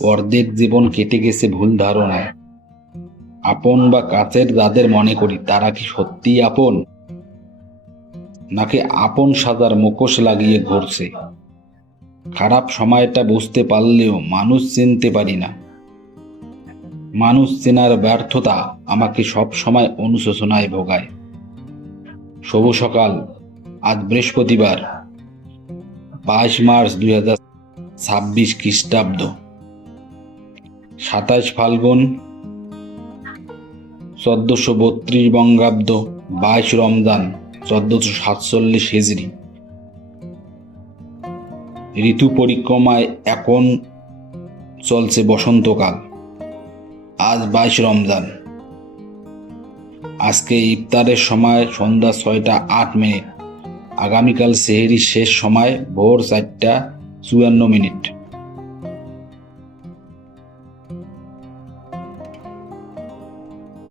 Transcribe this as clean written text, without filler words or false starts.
অর্ধেক জীবন কেটে গেছে ভুল ধারণায়। আপন বা কাছের যাদের মনে করি তারা কি সত্যিই আপন, নাকি আপন সাজার মুখোশ লাগিয়ে ঘুরছে? খারাপ সময়টা বুঝতে পারলেও মানুষ চিনতে পারি না। মানুষ চেনার ব্যর্থতা আমাকে সব সময় অনুশোচনায় ভোগায়। শুভ সকাল। আজ বৃহস্পতিবার, 22 মার্চ 2026 খ্রিস্টাব্দ, 27 ফাল্গুন 1432 বঙ্গাব্দ, 22 রমজান 1447 হিজরি। ঋতু পরিক্রমায় এখন চলছে বসন্তকাল। আজ 22 রমজান। আজকে ইফতারের সময় সন্ধ্যা 6টা 8 মিনিট। আগামীকাল সেহরির শেষ সময় ভোর 4টা 54 মিনিট।